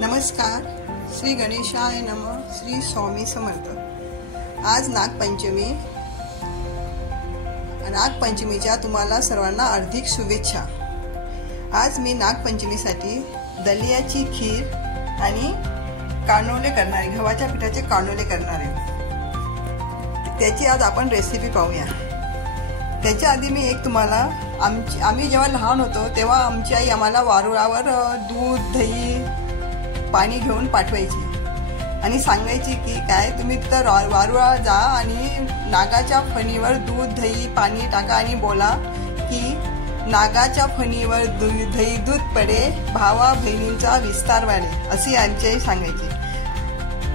नमस्कार. श्री गणेशाय नमः. श्री स्वामी समर्थ. आज नागपंचमीच्या तुम्हाला सर्वांना हार्दिक शुभेच्छा. आज मी नागपंचमीसाठी दलियाची खीर आणि कानोले करणार आहे. गव्हाच्या पिठाचे कानोले करणार आहे. त्याची आज आपण रेसिपी पाहूया. त्याच्या आधी मी एक तुम्हाला आम्ही जेव्हा लहान होतो तेव्हा आमची आई आम्हाला वारुळावर दूध दही पाणी घेऊन पाठवायची आणि सांगायची की काय तुम्ही तिथं वारुळा जा आणि नागाच्या फणीवर दूध दही पाणी टाका आणि बोला की नागाच्या फणीवर दही दूध पडे, भावा बहिणींचा विस्तार वाढे, अशी आमची आई सांगायची.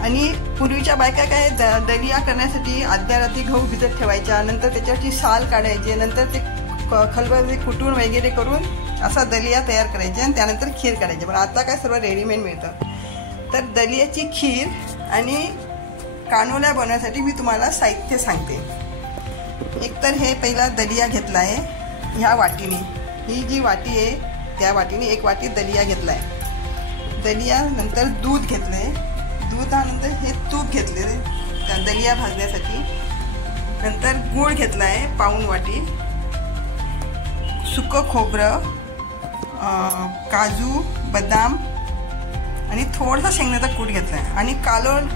आणि पूर्वीच्या बायका काय दलिया करण्यासाठी आदल्या रात्री गहू भिजत ठेवायच्या, नंतर त्याच्याची साल काढायची, नंतर ते खलबत्यामध्ये कुटून वगैरे करून असा दलिया तयार करायचे आणि त्यानंतर खीर करायची. पण आता काय सर्व रेडीमेड मिळतं. तर दलियाची खीर आणि कानोल्या बनवण्यासाठी मी तुम्हाला साहित्य सांगते. एकतर हे पहिला दलिया घेतला आहे ह्या वाटीने. ही जी वाटी आहे त्या वाटीने एक वाटी दलिया घेतला आहे. दलिया नंतर दूध घेतलं आहे. दुधानंतर हे तूप घेतले त्या दलिया भाजण्यासाठी. नंतर गूळ घेतला आहे पाऊण वाटी. सुकं खोबरं, काजू बदाम आणि थोडासा शेंगदाण्याचा कूट घेतला आहे. आणि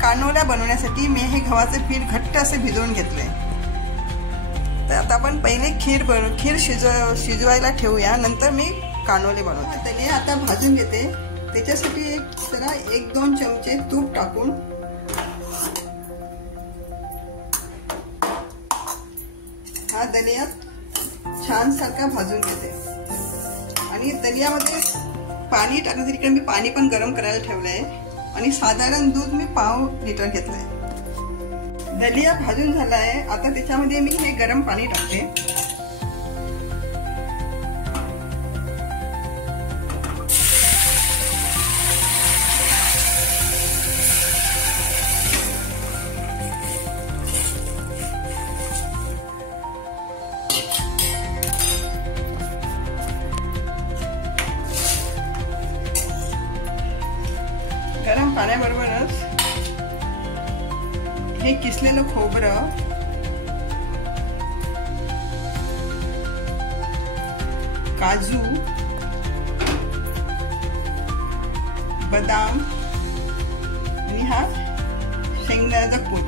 कानोल्या बनवण्यासाठी मी हे गव्हाचं पीठ घट्ट असे भिजवून घेतलं आहे. तर आता आपण पहिले खीर शिजवायला ठेवूया, नंतर मी कानोले बनवते. दलिया आता भाजून घेते. त्याच्यासाठी जरा 1-2 चमचे तूप टाकून हा दलिया छान सारखा भाजून घेते. आणि दलियामध्ये पाणी टाकण्यासाठी इकडे मी पाणी पण गरम करायला ठेवलं आहे. आणि साधारण दूध मी 1.5 लिटर घेतलं आहे. दलिया भाजून झाला आहे. आता त्याच्यामध्ये मी हे गरम पाणी टाकते. गरम पाण्याबरोबरच हे किसलेलं खोबरं, काजू बदाम आणि हा शेंगदाण्याचा कूट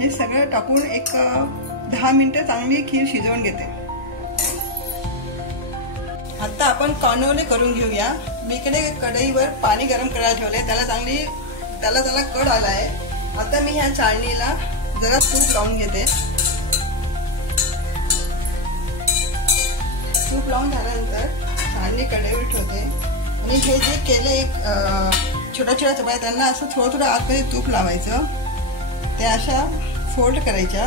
हे सगळं टाकून एक 10 मिनिटं चांगली खीर शिजवून घेते. आता आपण कानोले करून घेऊया. मी इकडे कढईवर पाणी गरम करायला ठेवलंय. त्याला कड आला आहे. आता मी ह्या चाळणीला जरा तूप लावून घेते. तूप लावून झाल्यानंतर चाळणी कढईवर ठेवते आणि हे जे केले छोट्या चपात्या त्यांना असं थोडं आतमध्ये तूप लावायचं. त्या अशा फोल्ड करायच्या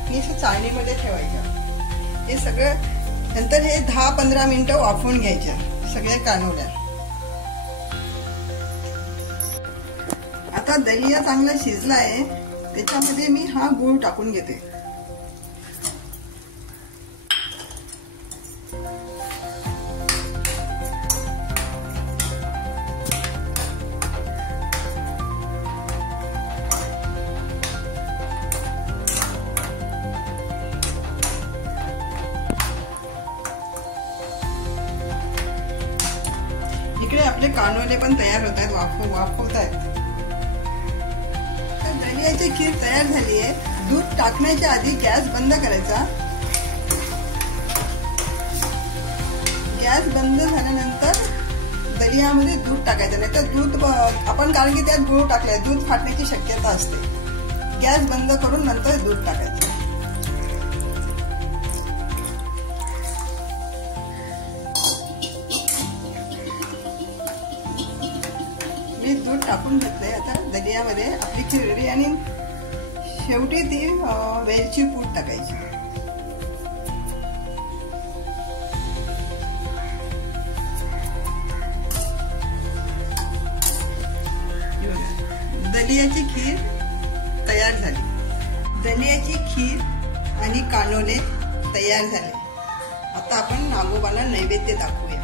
आणि असं चाळणीमध्ये ठेवायच्या. हे सगळं नंतर हे 10-15 मिनिटं वाफवून घ्यायच्या सगळ्या कानोल्या. आता दलिया चांगला शिजला आहे. त्याच्यामध्ये मी हा गूळ टाकून घेते. इकडे आपले कानोले पण तयार होत आहेत. वाफवत आहेत. तर दलियाची खीर तयार झाली आहे. दूध टाकण्याच्या आधी गॅस बंद करायचा. गॅस बंद झाल्यानंतर दलियामध्ये दूध टाकायचं. नाही तर दूध आपण कारण की त्यात गूळ टाकलाय, दूध फाटण्याची शक्यता असते. गॅस बंद करून नंतर दूध टाकायचं. दूध टाकून घेतलंय. आता दलियामध्ये आपली खीर रेडी. आणि शेवटी ती वेलची पूड टाकायची. दलियाची खीर तयार झाली. दलियाची खीर आणि कानोले तयार झाले. आता आपण नागोबाला नैवेद्य दाखवूया.